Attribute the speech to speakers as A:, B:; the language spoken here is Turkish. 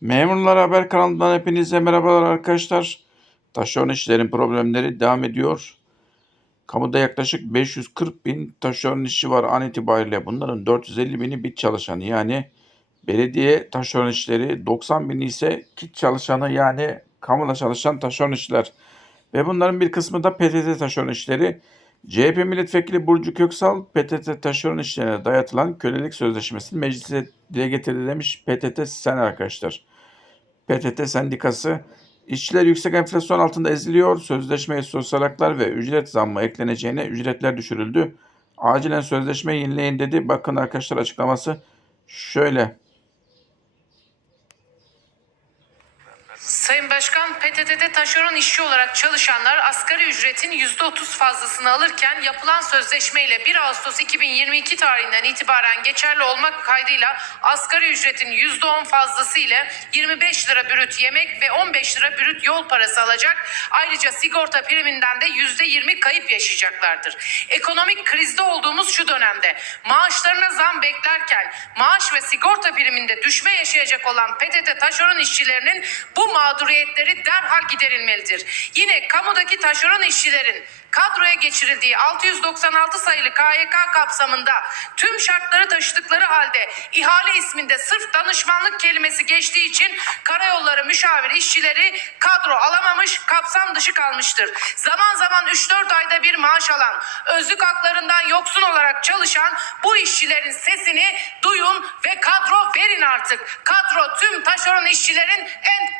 A: Memurlar Haber kanalından hepinize merhabalar arkadaşlar. Taşeron işlerin problemleri devam ediyor. Kamuda yaklaşık 540 bin taşeron işçi var an itibariyle. Bunların 450 bini bit çalışanı yani belediye taşeron işleri 90 bini ise kit çalışanı yani kamuda çalışan taşeron işçiler. Ve bunların bir kısmı da PTT taşeron işleri. CHP milletvekili Burcu Köksal PTT taşeron işlerine dayatılan kölelik sözleşmesini meclise dile getirdi demiş PTT sen arkadaşlar. PTT sendikası işçiler yüksek enflasyon altında eziliyor. Sözleşmeye sosyal haklar ve ücret zammı ekleneceğine ücretler düşürüldü. Acilen sözleşme yenileyin dedi. Bakın arkadaşlar açıklaması şöyle.
B: Sayın Başkan, PTT'de taşeron işçi olarak çalışanlar asgari ücretin %30 fazlasını alırken yapılan sözleşmeyle 1 Ağustos 2022 tarihinden itibaren geçerli olmak kaydıyla asgari ücretin %10 fazlası ile 25 lira brüt yemek ve 15 lira brüt yol parası alacak. Ayrıca sigorta priminden de %20 kayıp yaşayacaklardır. Ekonomik krizde olduğumuz şu dönemde maaşlarına zam maaş ve sigorta priminde düşme yaşayacak olan PTT taşeron işçilerinin bu mağduriyetleri derhal giderilmelidir. Yine kamudaki taşeron işçilerin kadroya geçirildiği 696 sayılı KYK kapsamında tüm şartları taşıdıkları halde ihale isminde sırf danışmanlık kelimesi geçtiği için karayolları müşavir işçileri kadro alamamış, kapsam dışı kalmıştır. Zaman zaman 3-4 ayda bir maaş alan, özlük haklarından yoksun olarak çalışan bu işçilerin sesini duyun ve kadro verin artık. Kadro tüm taşeron işçilerin en